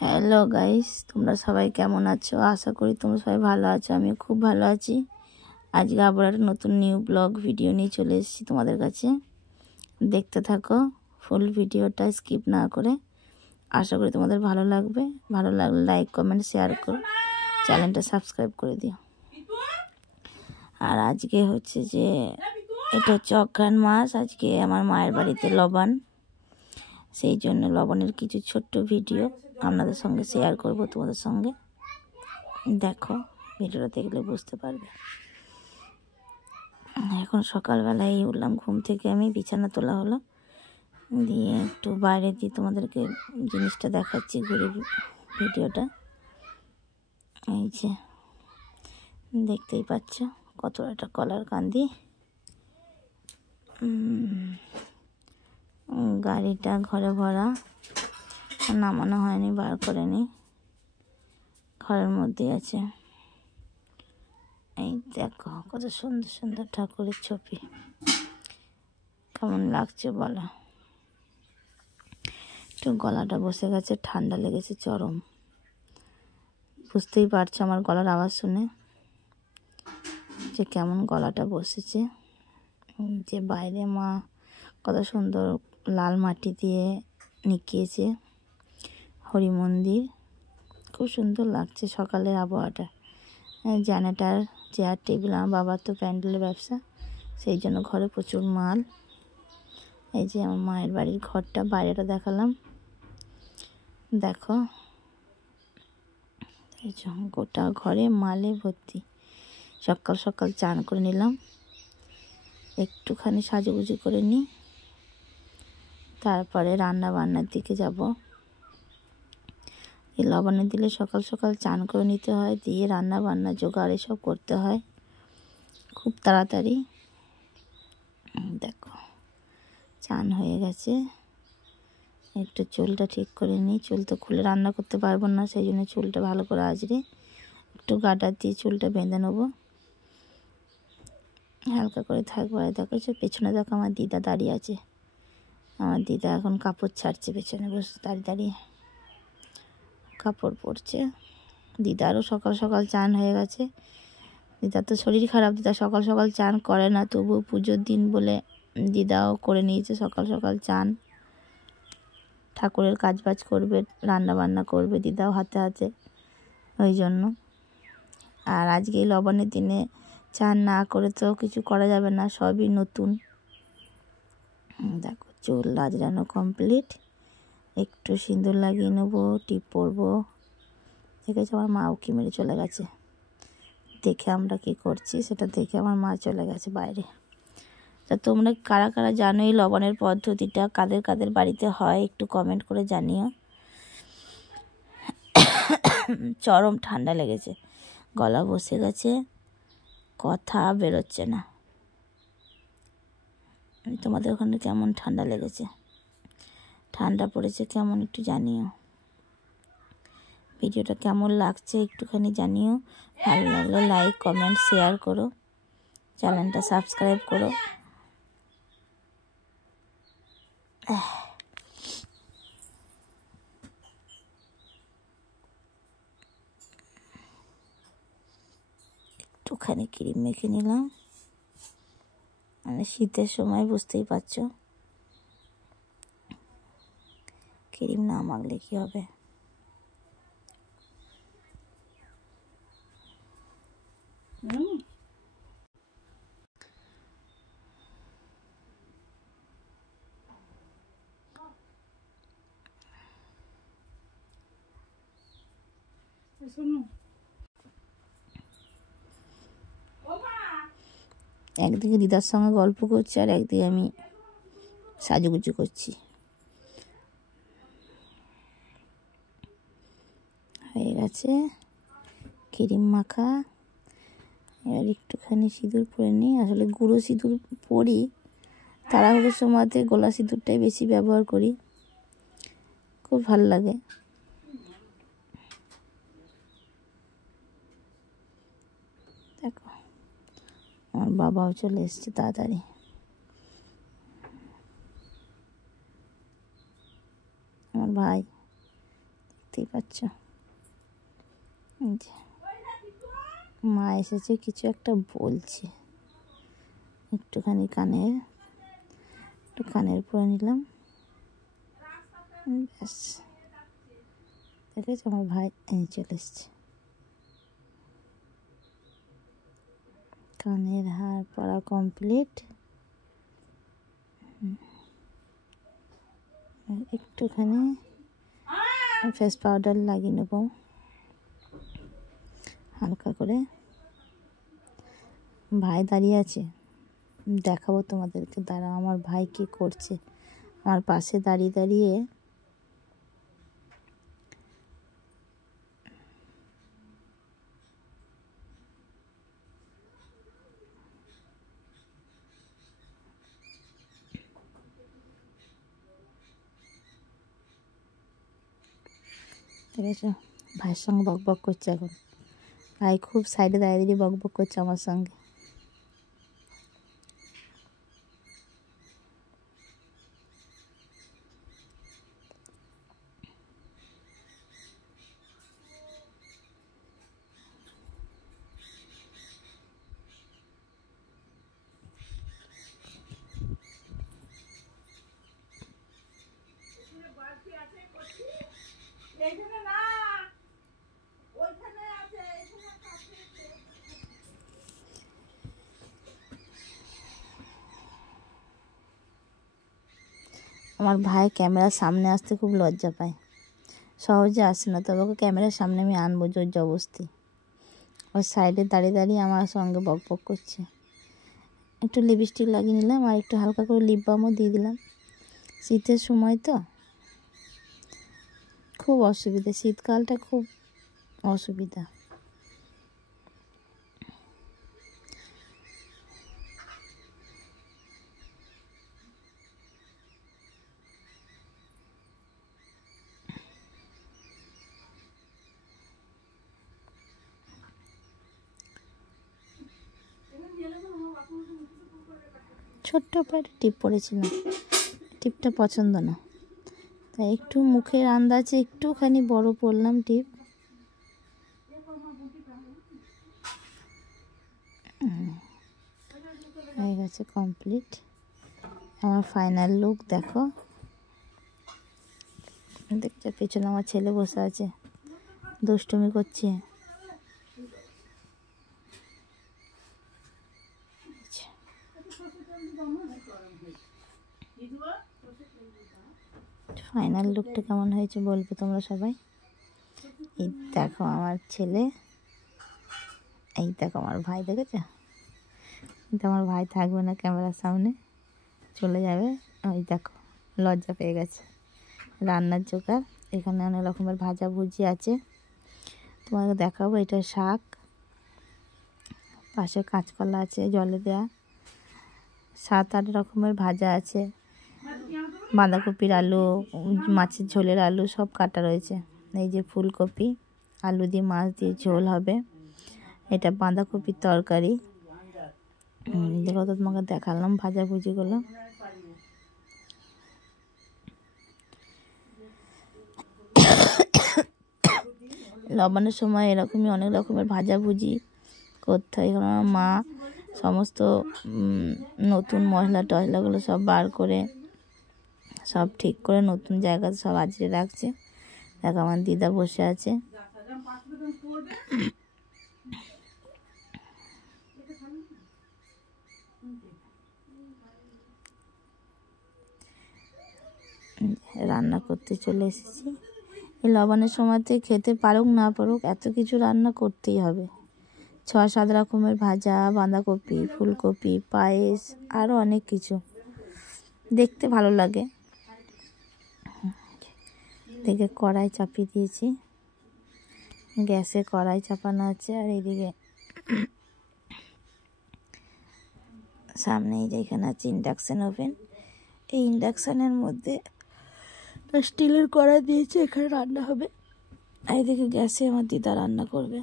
Hello guys, তোমরা সবাই কেমন আছো? আশা করি তোমরা সবাই ভালো আছো। আমিও খুব ভালো আছি। আজকে আবার একটা নতুন নিউ ব্লগ ভিডিও নিয়ে চলে এসেছি তোমাদের কাছে। দেখতে থাকো ফুল ভিডিওটা, স্কিপ না করে। আশা করি তোমাদের ভালো লাগবে। ভালো লাগলে লাইক কমেন্ট শেয়ার করো, চ্যানেলটা সাবস্ক্রাইব করে দিও। আর আজকে হচ্ছে যে এটা হচ্ছে অঘ্রাণ মাস। আজকে আমার মায়ের বাড়িতে লবণ, সেই জন্য লবণের কিছু ছোট্ট ভিডিও আপনাদের সঙ্গে শেয়ার করব তোমাদের সঙ্গে। দেখো, ভিডিওটা দেখলে বুঝতে পারবে। এখন সকালবেলায় উঠলাম ঘুম থেকে, আমি বিছানা তোলা হলো, দিয়ে একটু বাইরে দিয়ে তোমাদেরকে জিনিসটা দেখাচ্ছি, ঘুরে ভিডিওটা। এই যে দেখতেই পাচ্ছ কত একটা কলার কান্দি। গাড়িটা ঘরে ভরা, নামানো হয়নি, বার করে নি, ঘরের মধ্যে আছে। এই দেখো কত সুন্দর সুন্দর ঠাকুরের ছবি, কেমন লাগছে বলো। একটু গলাটা বসে গেছে, ঠান্ডা লেগেছে চরম। বুঝতেই পারছো আমার গলার আওয়াজ শুনে যে কেমন গলাটা বসেছে। যে বাইরে মা কত সুন্দর লাল মাটি দিয়ে নিকিয়েছে হরি মন্দির, খুব সুন্দর লাগছে সকালের আবহাওয়াটা। জেনারেটর, চেয়ার টেবিল, আমার বাবার তো প্যান্ডেলের ব্যবসা, সেই জন্য ঘরে প্রচুর মাল। এই যে আমার মায়ের বাড়ির ঘরটা, বাইরেটা দেখালাম, দেখো এই যে গোটা ঘরে মালে ভর্তি। সকাল সকাল চান করে নিলাম, একটুখানি সাজুগুজু করে নিই, তারপরে রান্না বান্নার দিকে যাব। এই লবণে দিলে সকাল সকাল চান করে নিতে হয়, দিয়ে রান্না বান্না জোগাড় এসব করতে হয় খুব তাড়াতাড়ি। দেখো চান হয়ে গেছে, একটু চুলটা ঠিক করে নিই। চুল তো খুলে রান্না করতে পারবো না, সেই জন্য চুলটা ভালো করে আঁচড়ে একটু গাডার দিয়ে চুলটা বেঁধে নেবো, হালকা করে থাকবো। আর দেখো পেছনে দেখো আমার দিদা দাঁড়িয়ে আছে। আমার দিদা এখন কাপড় ছাড়ছে, পেছনে বসে দাঁড়িয়ে দাঁড়িয়ে কাপড় পরছে। দিদারও সকাল সকাল চান হয়ে গেছে। দিদার তো শরীর খারাপ, দিদা সকাল সকাল চান করে না, তবুও পুজোর দিন বলে দিদাও করে নিয়েছে সকাল সকাল চান। ঠাকুরের কাজ বাজ করবে, রান্না বান্না করবে দিদাও হাতে হাতে, ওই জন্য। আর আজকে এই লবণের দিনে চান না করে তো কিছু করা যাবে না, সবই নতুন। দেখো চুল আজরানো কমপ্লিট, একটু সিঁদুর লাগিয়ে নেবো, টিপ পরবো। দেখেছি আমার মা উকি মেরে চলে গেছে, দেখে আমরা কি করছি সেটা দেখে আমার মা চলে গেছে বাইরে। তা তোমরা কারা কারা জানো এই লবণের পদ্ধতিটা, কাদের কাদের বাড়িতে হয় একটু কমেন্ট করে জানিও। চরম ঠান্ডা লেগেছে, গলা বসে গেছে, কথা বেরোচ্ছে না। তোমাদের ওখানে কেমন ঠান্ডা লেগেছে, ঠান্ডা পড়েছে কেমন একটু জানিও। ভিডিওটা কেমন লাগছে একটুখানি জানিও। ভালো লাগলে লাইক কমেন্ট শেয়ার করো, চ্যানেলটা সাবস্ক্রাইব করো। একটুখানি ক্রিম মেখে নিলাম, মানে শীতের সময় বুঝতেই পারছো, ক্রিম না মাখলে কি হবে। একদিকে দিদার সঙ্গে গল্প করছি, আর একদিকে আমি সাজুগুজু করছি। হয়ে গেছে ক্রিম মাখা, এবার একটুখানি সিঁদুর পরে নিই। আসলে গুঁড়ো সিঁদুর পরি, তাড়াহুড়োর সময়তে গোলা সিঁদুরটাই বেশি ব্যবহার করি, খুব ভালো লাগে। দেখো আমার বাবাও চলে এসছে তাড়াতাড়ি। আমার ভাই দেখতেই পাচ্ছ। মা এসেছে, কিছু একটা বলছে, একটুখানি কানের পরে নিলাম, ব্যাস। দেখেছো আমার ভাই চলে এসছে। কানের হার পরা কমপ্লিট। একটুখানি ফেস পাউডার লাগিয়ে নেব হালকা করে। ভাই দাঁড়িয়ে আছে, দেখাবো তোমাদেরকে, দাঁড়াও আমার ভাই কি করছে আমার পাশে দাঁড়িয়ে দাঁড়িয়ে। ঠিক আছে, ভাইয়ের সঙ্গে বক বক করছে এখন। ভাই খুব সাইডে দাঁড়িয়ে দাঁড়িয়ে বক বক করছে আমার সঙ্গে। আমার ভাই ক্যামেরার সামনে আসতে খুব লজ্জা পায়, সহজে আসে না, তবে ওকে ক্যামেরার সামনে আমি আনবো জোর জবরদস্তি। ওর সাইডে দাঁড়িয়ে দাঁড়িয়ে আমার সঙ্গে বক বক করছে। একটু লিপস্টিক লাগিয়ে নিলাম আর একটু হালকা করে লিপ বামও দিয়ে দিলাম। শীতের সময় তো খুব অসুবিধা, শীতকালটা খুব অসুবিধা। ছোট্ট পায়ে টিপ পরেছিলাম, টিপটা পছন্দ না, তাই একটু মুখের আন্দাজে একটুখানি বড় পরলাম টিপ। হয়ে গেছে কমপ্লিট। আমার ফাইনাল লুক দেখো। দেখছো পেছনে আমার ছেলে বসে আছে, দুষ্টুমি করছে। ফাইনাল লুকটা কেমন হয়েছে বলবে তোমরা সবাই। এই দেখো আমার ছেলে, এই দেখো আমার ভাই, দেখেছো? কিন্তু আমার ভাই থাকবে না ক্যামেরার সামনে, চলে যাবে। ওই দেখো লজ্জা পেয়ে গেছে। রান্নার জোগাড়, এখানে অনেক রকমের ভাজা ভুজি আছে, তোমাকে দেখাবো। এটা শাক, পাশে কাঁচকলা আছে জলে দেয়া, 7-8 রকমের ভাজা আছে, বাঁধাকপির আলু, মাছের ঝোলের আলু সব কাটা রয়েছে। এই যে ফুলকপি, আলু দিয়ে মাছ দিয়ে ঝোল হবে। এটা বাঁধাকপির তরকারি। দেখো তো তোমাকে দেখালাম ভাজা ভুজিগুলো। লবণের সময় এরকমই অনেক রকমের ভাজা ভুজি করতে হয়। কারণ আমার মা সমস্ত নতুন মশলা টশলাগুলো সব বার করে সব ঠিক করে নতুন জায়গাতে সব আজকে রাখছে। দেখো আমার দিদা বসে আছে। রান্না করতে চলে এসেছি। এই লবণের সময়তে খেতে পারুক না পারুক এত কিছু রান্না করতেই হবে। 6-7 রকমের ভাজা, বাঁধাকপি, ফুলকপি, পায়েস, আরও অনেক কিছু, দেখতে ভালো লাগে। এদিকে কড়াই চাপিয়ে দিয়েছি, গ্যাসে কড়াই চাপানো আছে। আর এইদিকে সামনে যেখানে আছে ইন্ডাকশান ওভেন, এই ইন্ডাকশানের মধ্যে স্টিলের কড়াই দিয়েছি, এখানে রান্না হবে। আর এদিকে গ্যাসে আমার দিদা রান্না করবে।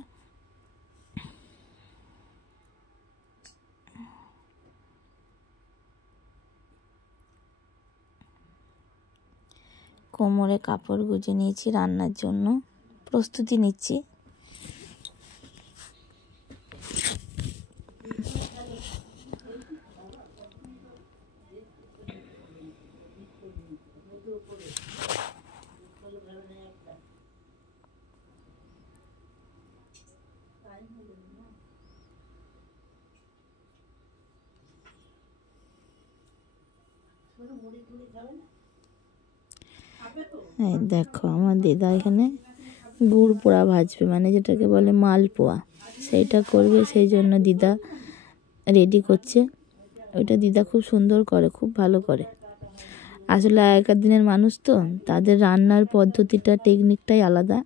কোমরে কাপড় গুজে নিয়েছি রান্নার জন্য। প্রস্তুতি নিচ্ছি। এই দেখো আমার দিদা এখানে গুড় পোড়া ভাজবে, মানে যেটাকে বলে মালপোয়া, সেইটা করবে। সেই জন্য দিদা রেডি করছে। ওইটা দিদা খুব সুন্দর করে, খুব ভালো করে। আসলে আগেকার দিনের মানুষ তো, তাদের রান্নার পদ্ধতিটা, টেকনিকটাই আলাদা।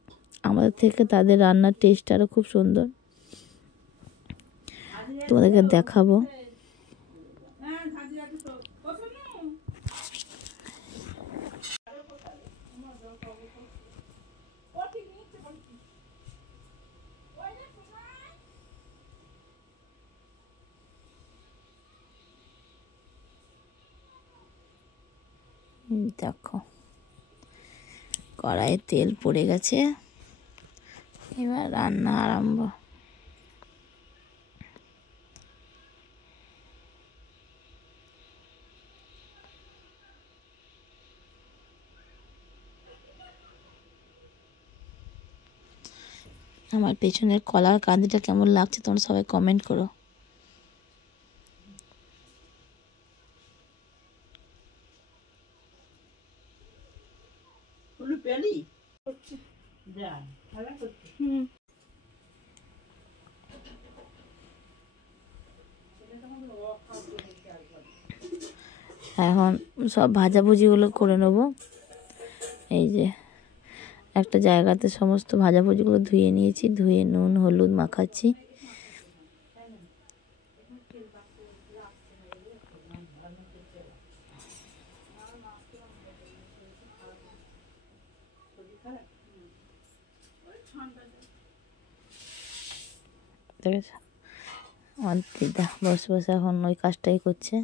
আমাদের থেকে তাদের রান্নার টেস্ট আরও খুব সুন্দর। তোমাদেরকে দেখাবো। দেখো কড়াইয়ে তেল পড়ে গেছে, এবার রান্না আরম্ভ। আমার পেছনের কলার কাঁদিটা কেমন লাগছে তোমরা সবাই কমেন্ট করো। এখন সব ভাজাভুজিগুলো করে নেব। এই যে একটা জায়গাতে সমস্ত ভাজাভুজিগুলো ধুয়ে নিয়েছি, ধুয়ে নুন হলুদ মাখাচ্ছি। আমার দিদা বসে বসে এখন ওই কাজটাই করছে।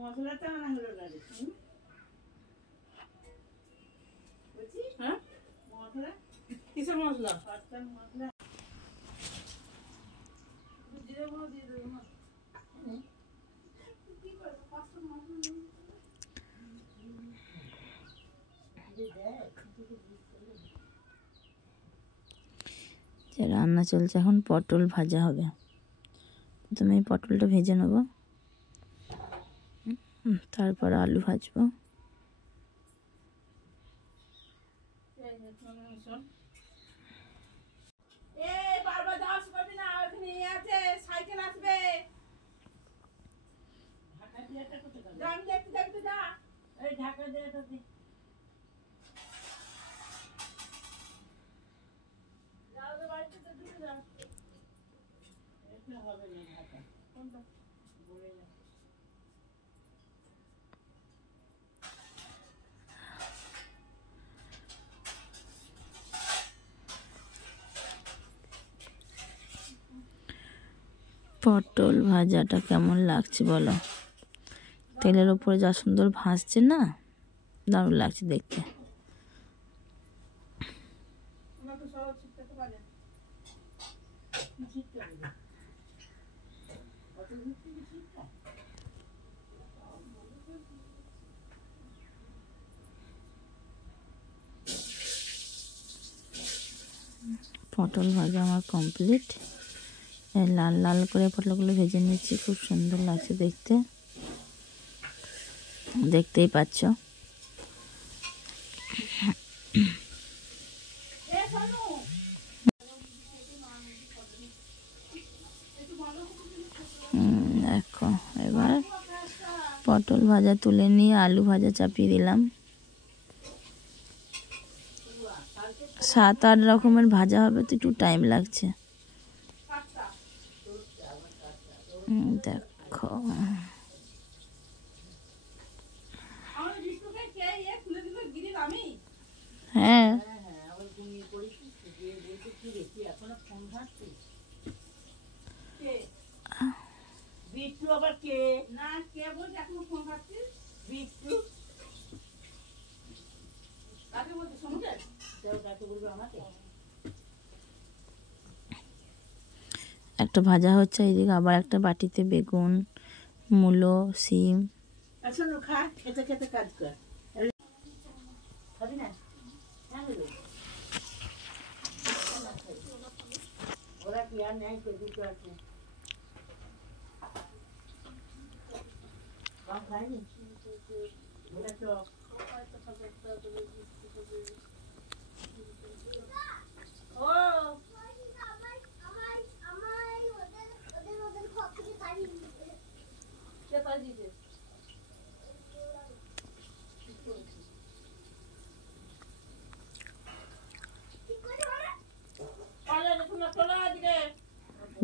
মশলাটা আনা হলো না রে, হ্যাঁ মশলা কিসের মশলা? পাঁচটার মশলা জিরে গুঁড়ো দিয়ে দেবো না, কি করবো? পাঁচটার মশলা রান্না চলছে। এখন পটল ভাজা হবে। প্রথমে পটলটা ভেজে নেব, তারপর আলু ভাজবো। পটল ভাজাটা কেমন লাগছে বলো? তেলের ওপরে যা সুন্দর ভাসছে না, দারুণ লাগছে দেখতে। পটল ভাজা আমার কমপ্লিট। লাল লাল করে পটলগুলো ভেজে নিয়েছি, খুব সুন্দর লাগছে দেখতে, দেখতেই পাচ্ছ। দেখো এবার পটল ভাজা তুলে নিয়ে আলু ভাজা চাপিয়ে দিলাম। 7-8 রকমের ভাজা হবে তো একটু টাইম লাগছে। দেখো হ্যাঁ একটা ভাজা হচ্ছে, এইদিকে আবার একটা বাটিতে বেগুন, মূলো, সিম। খেতে খেতে কাজ কর। ওরা কি আর নেয় দুটো আছে খায়নি ওরা তো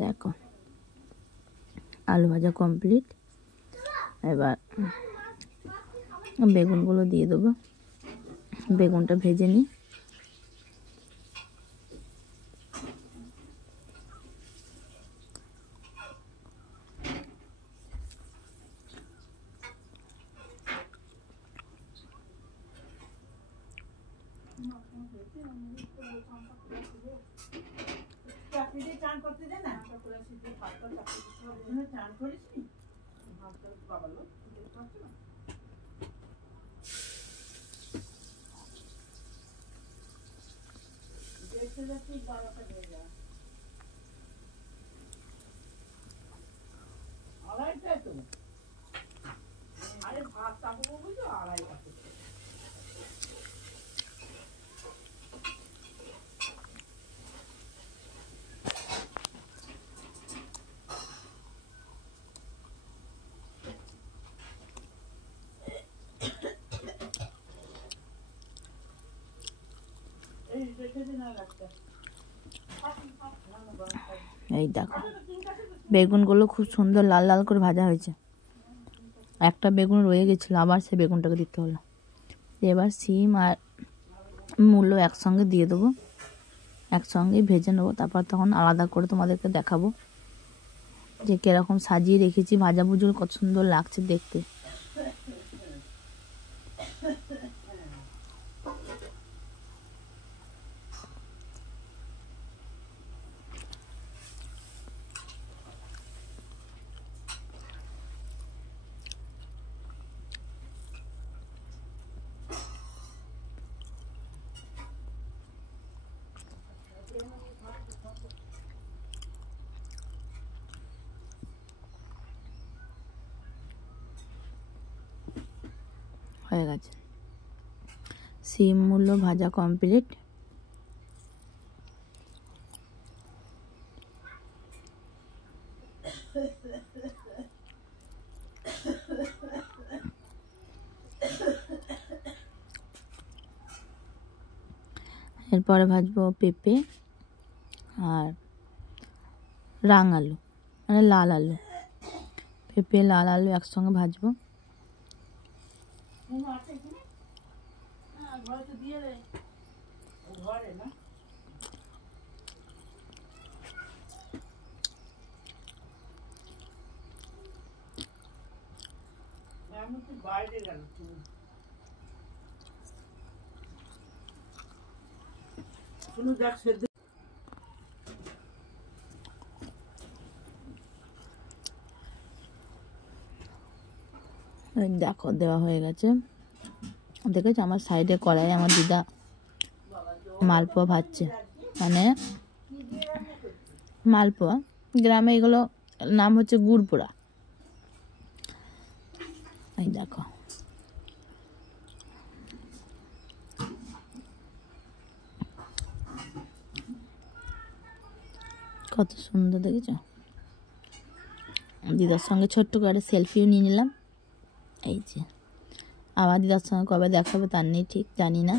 দেখো আলু ভাজা কমপ্লিট। এবার বেগুনগুলো দিয়ে দেবো, বেগুনটা ভেজে নিই। চান করতে দে না, চান করিস নি বাবা আড়াইটায় তো, আরে ভাত তাবো বুঝো আড়াইটা। এই দেখো বেগুনগুলো খুব সুন্দর লাল লাল করে ভাজা হয়েছে। একটা বেগুন রয়ে গেছিলো, আবার সে বেগুনটাকে দিতে হলো। এবার সিম আর মূলো একসঙ্গে দিয়ে দেবো, একসঙ্গে ভেজে নেবো। তারপর তখন আলাদা করে তোমাদেরকে দেখাবো যে কিরকম সাজিয়ে রেখেছি। ভাজা ভুজুল কত সুন্দর লাগছে দেখতে। হয়ে গেছে, সিম মূলো ভাজা কমপ্লিট। এরপরে ভাজবো পেঁপে আর রাং আলু, মানে লাল আলু। পেঁপে লাল আলু একসঙ্গে ভাজবো। বাইরে গেল দেখো দেওয়া হয়ে গেছে। দেখেছো আমার সাইডে কড়াই আমার দিদা মালপোয়া ভাজছে, মানে মালপোয়া গ্রামে এগুলো নাম হচ্ছে গুড় পোড়া। এই দেখো কত সুন্দর দেখেছো। দিদার সঙ্গে ছোট্ট করে সেলফিও নিয়ে নিলাম। এই যে আবার দিদার সঙ্গে কবে দেখাবে তার নেই ঠিক জানি না।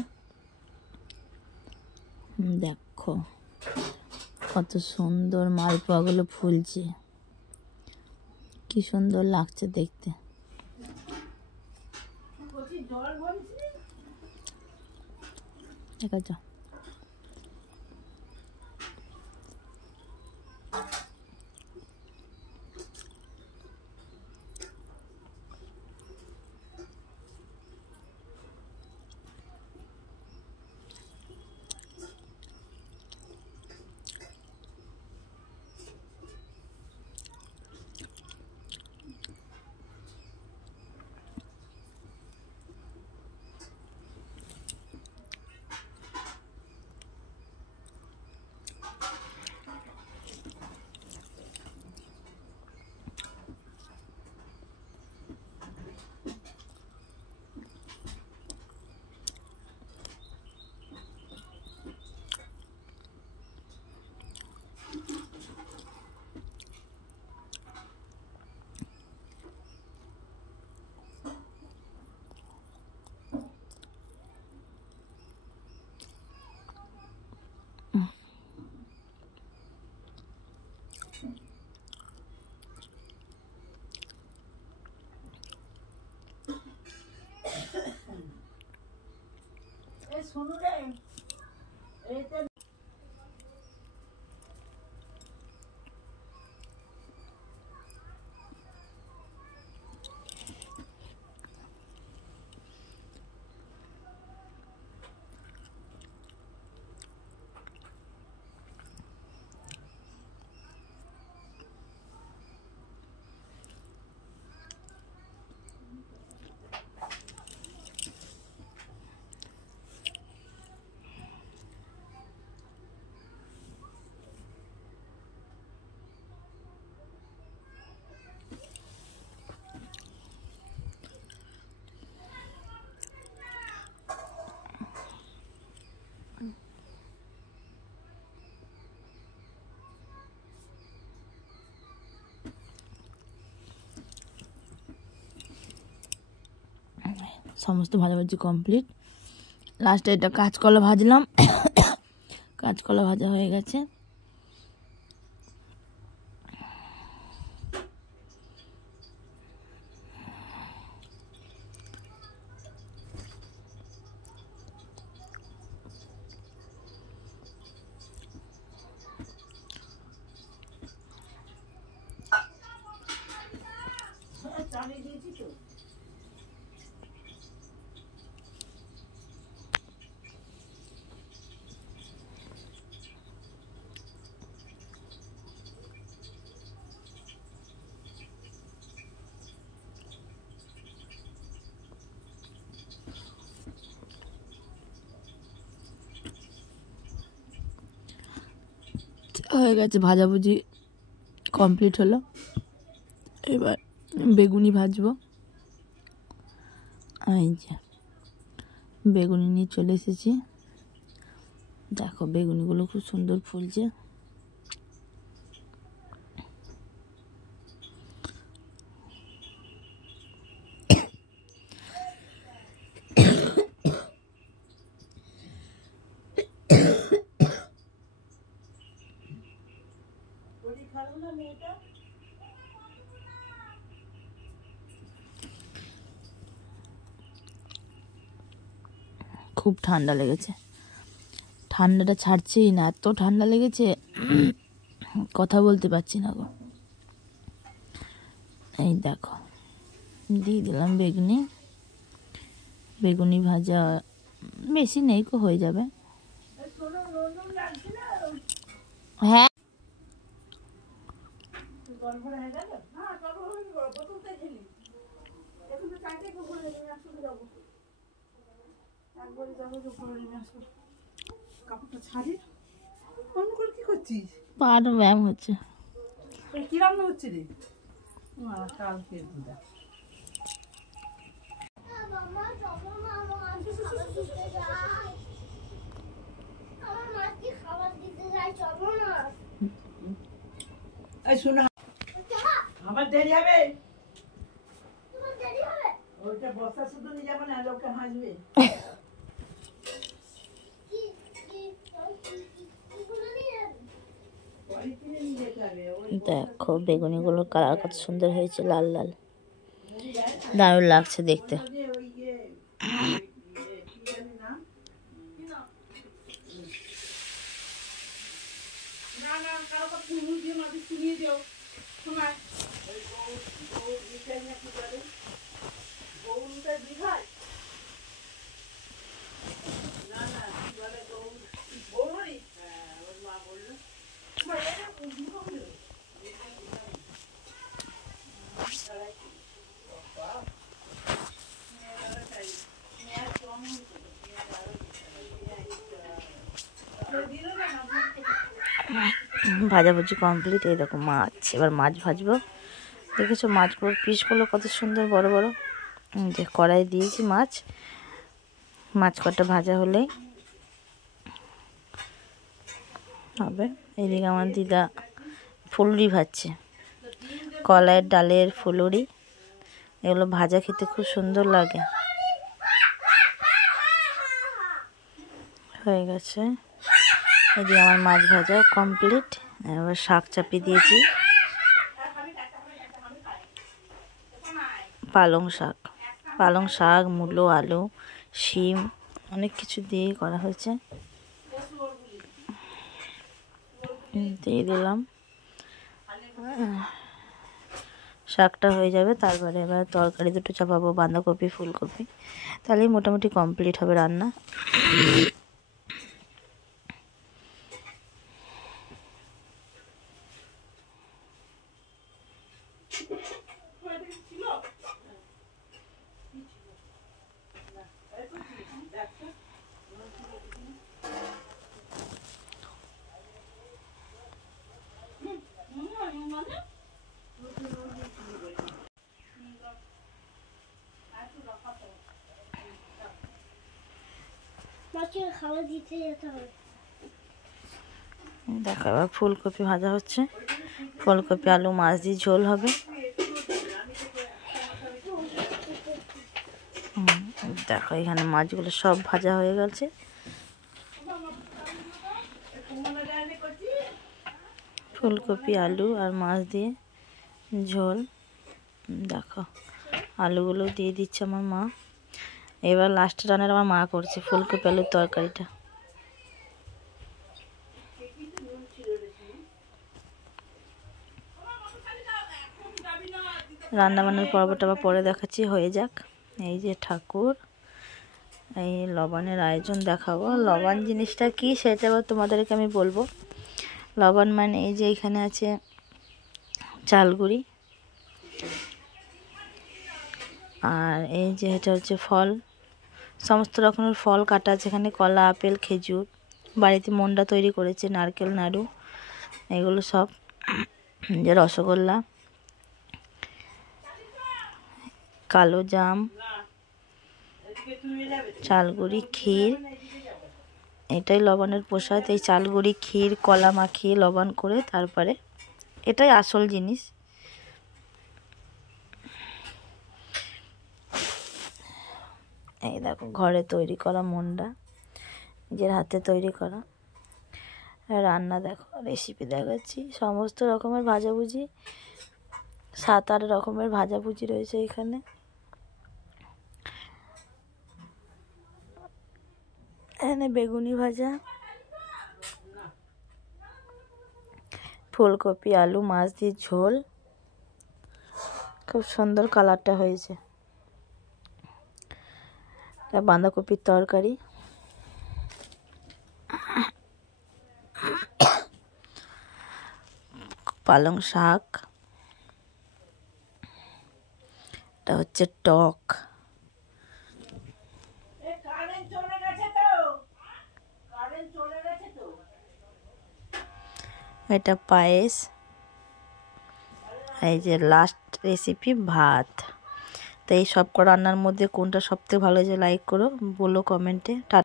দেখো কত সুন্দর মালপোয়াগুলো ফুলছে, কি সুন্দর লাগছে দেখতে। দেখা যাও সমস্ত ভাজাভাজি কমপ্লিট। লাস্টে এটা কাঁচকলা ভাজলাম, কাঁচকলা ভাজা হয়ে গেছে। হয়ে গেছে, ভাজাভুজি কমপ্লিট হলো। এবার বেগুনি ভাজবো। এই যে বেগুনি নিয়ে চলে এসেছি, দেখো বেগুনিগুলো খুব সুন্দর ফুলছে। খুব ঠান্ডা লেগেছে, ঠান্ডাটা ছাড়ছেই না, এত ঠান্ডা লেগেছে কথা বলতে পারছি না গো। এই দেখো দিয়ে দিলাম বেগুনি, বেগুনি ভাজা বেশি নেই কো, হয়ে যাবে। হ্যাঁ কাপড়টা ছাড়ি অন্য করে কি করছিস? পার ব্যায়াম হচ্ছে। কি রান্না হচ্ছে রে? কালকে শোনা আমার দেরি হবে, ওইটা বস্তা শুধু নিয়ে যাবো না, লোকে হাসবে। দেখো বেগুনিগুলোর কালার কত সুন্দর হয়েছে, লাল লাল, দারুণ লাগছে দেখতে। ভাজাভুজি কমপ্লিট। এই দেখো মাছ, এবার মাছ ভাজবো। দেখেছো মাছগুলোর পিসগুলো কত সুন্দর বড় বড়। যে কড়াই দিয়েছি মাছ কটা ভাজা হলেই হবে। এদিকে আমার দিদা ফুলুরি ভাজছে, কলাইয়ের ডালের ফুলুরি। এগুলো ভাজা খেতে খুব সুন্দর লাগে। হয়ে গেছে। এদিকে আমার মাছ ভাজাও কমপ্লিট। এবার শাক চাপিয়ে দিয়েছি, পালং শাক, মূলো, আলু, শিম, অনেক কিছু দিয়ে করা হয়েছে। দিয়ে দিলাম, শাকটা হয়ে যাবে। তারপরে এবার তরকারি দুটো চাপাবো, বাঁধাকপি, ফুলকপি। তাহলেই মোটামুটি কমপ্লিট হবে রান্না। দেখো এবার ফুলকপি ভাজা হচ্ছে। ফুলকপি আলু মাছ দিয়ে ঝোল হবে। দেখো এখানে মাছগুলো সব ভাজা হয়ে গেছে। ফুলকপি আলু আর মাছ দিয়ে ঝোল। দেখো আলুগুলো দিয়ে দিচ্ছে আমার মা। এবার লাস্ট রান্নার আমার মা করছে ফুলকপি আলুর তরকারিটা। রান্না বান্নার পর্বটা আবার পরে দেখাচ্ছি, হয়ে যাক। এই যে ঠাকুর, এই লবণের আয়োজন দেখাবো। লবণ জিনিসটা কি সেটা আবার তোমাদেরকে আমি বলবো। লবণ মানে এই যে এখানে আছে চালগুড়ি, আর এই যে এটা হচ্ছে ফল, সমস্ত রকমের ফল কাটা আছে এখানে, কলা, আপেল, খেজুর। বাড়িতে মন্ডা তৈরি করেছে, নারকেল নাড়ু, এগুলো সব। যে রসগোল্লা, কালো জাম, চালগুড়ি, ক্ষীর। এটাই লবণের প্রসাদ। এই চালগুড়ি, ক্ষীর, কলা মাখিয়ে লবণ করে, তারপরে এটাই আসল জিনিস। এই দেখো ঘরে তৈরি করা মন্ডা, নিজের হাতে তৈরি করা। রান্না দেখো, রেসিপি দেখাচ্ছি। সমস্ত রকমের ভাজাভুজি, 7-8 রকমের ভাজাভুজি রয়েছে এখানে। এখানে বেগুনি ভাজা, ফুলকপি আলু মাছ দিয়ে ঝোল, খুব সুন্দর কালারটা হয়েছে। বাঁধাকপির তরকারি, পালং শাক, এটা হচ্ছে টক, এটা পায়েস। এই যে লাস্ট রেসিপি ভাত। তো এই সব রান্নার মধ্যে কোনটা সবথেকে ভালো হয়েছে লাইক করো, বলো কমেন্টে।